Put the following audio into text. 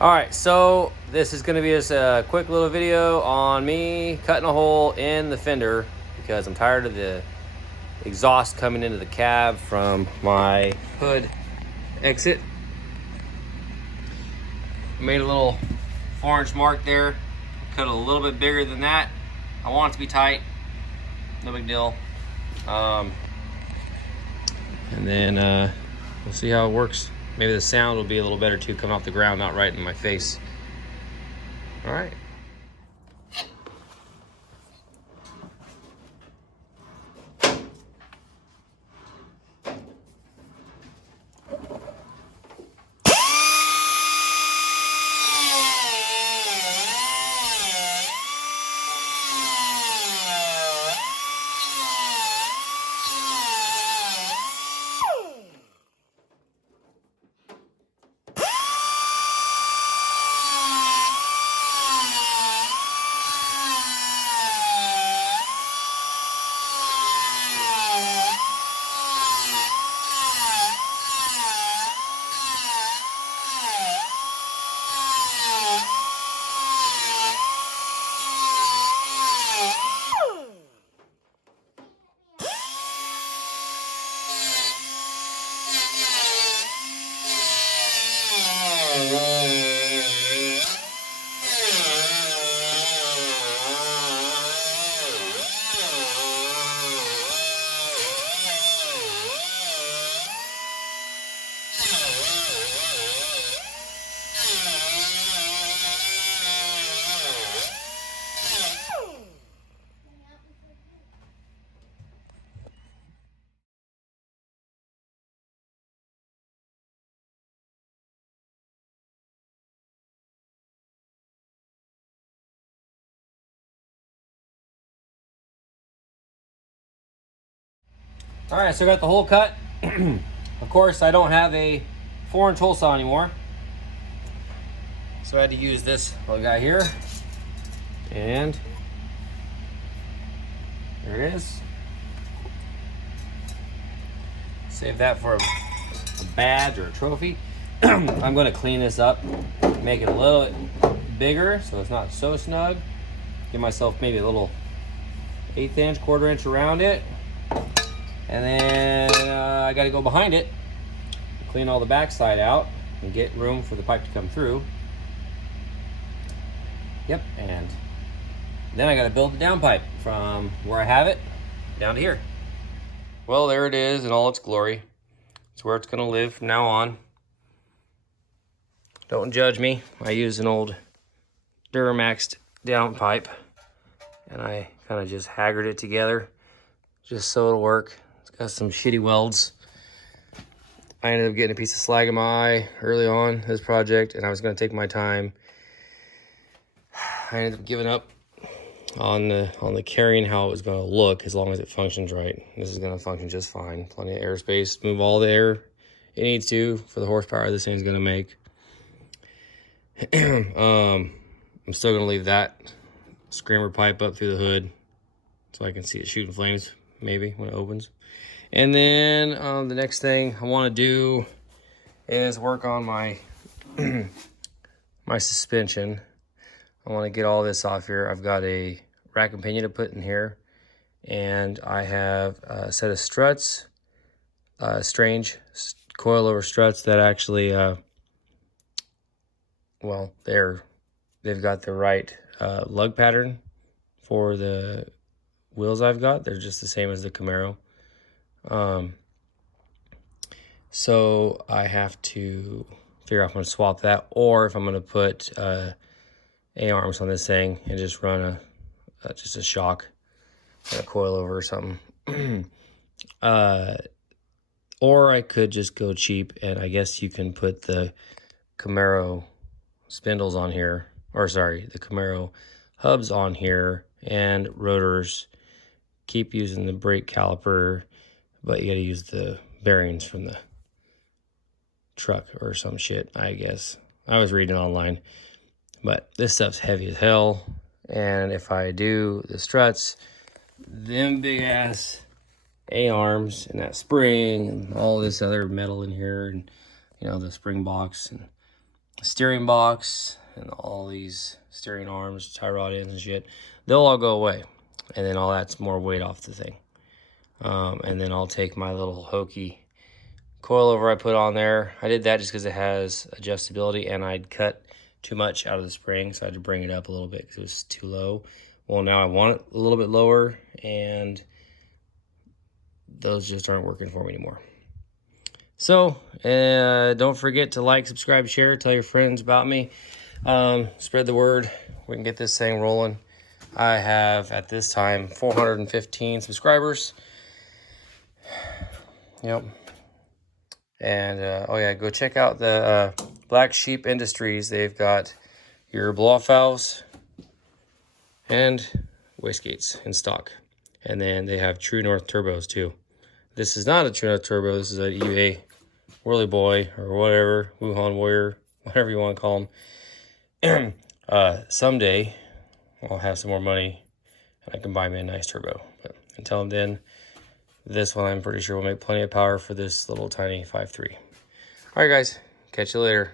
All right, so this is gonna be just a quick little video on me cutting a hole in the fender because I'm tired of the exhaust coming into the cab from my hood exit. Made a little 4-inch mark there, cut it a little bit bigger than that. I want it to be tight, no big deal. And then we'll see how it works. Maybe the sound will be a little better too, coming off the ground, not right in my face. All right. All right, so I got the hole cut. Of course, I don't have a 4-inch hole saw anymore, so I had to use this little guy here. And there it is. Save that for a badge or a trophy. I'm going to clean this up, make it a little bit bigger so it's not so snug. Give myself maybe a little 1/8 inch, 1/4 inch around it. And then I got to go behind it, clean all the backside out, and get room for the pipe to come through. Yep, and then I got to build the downpipe from where I have it down to here. Well, there it is in all its glory. It's where it's going to live from now on. Don't judge me. I use an old Duramax downpipe, and I kind of just haggard it together just so it'll work. Got some shitty welds. I ended up getting a piece of slag in my eye early on this project, and I was going to take my time. I ended up giving up on the carrying how it was going to look as long as it functions right. This is going to function just fine. Plenty of airspace. Move all the air it needs to for the horsepower this thing's going to make. I'm still going to leave that screamer pipe up through the hood so I can see it shooting flames maybe when it opens. And then the next thing I want to do is work on my my suspension. I want to get all this off here. I've got a rack and pinion to put in here, and I have a set of struts, strange coilover struts that actually, well, they've got the right lug pattern for the wheels I've got. They're just the same as the Camaro. So I have to figure out if I'm going to swap that or if I'm going to put A-arms on this thing and just run just a shock, a coilover or something. Or I could just go cheap, and I guess you can put the Camaro spindles on here, or sorry, the Camaro hubs on here and rotors. Keep using the brake caliper, but you got to use the bearings from the truck or some shit, I guess. I was reading online, but this stuff's heavy as hell. And if I do the struts, them big ass A-arms and that spring and all this other metal in here, and you know, the spring box, and steering box and all these steering arms, tie rod ends and shit, they'll all go away. And then all that's more weight off the thing. And then I'll take my little hokey coilover I put on there. I did that just because it has adjustability, and I'd cut too much out of the spring, so I had to bring it up a little bit because it was too low. Well, now I want it a little bit lower, and those just aren't working for me anymore. So don't forget to like, subscribe, share, tell your friends about me. Spread the word. We can get this thing rolling. I have at this time 415 subscribers. Yep. And oh yeah, go check out the Black Sheep Industries. They've got your blow-off valves and wastegates in stock. And then they have True North turbos too. This is not a True North turbo. This is a eBay Whirly Boy or whatever, Wuhan Warrior, whatever you want to call them. Someday I'll have some more money and I can buy me a nice turbo. But until then, this one I'm pretty sure will make plenty of power for this little tiny 5.3. All right, guys, catch you later.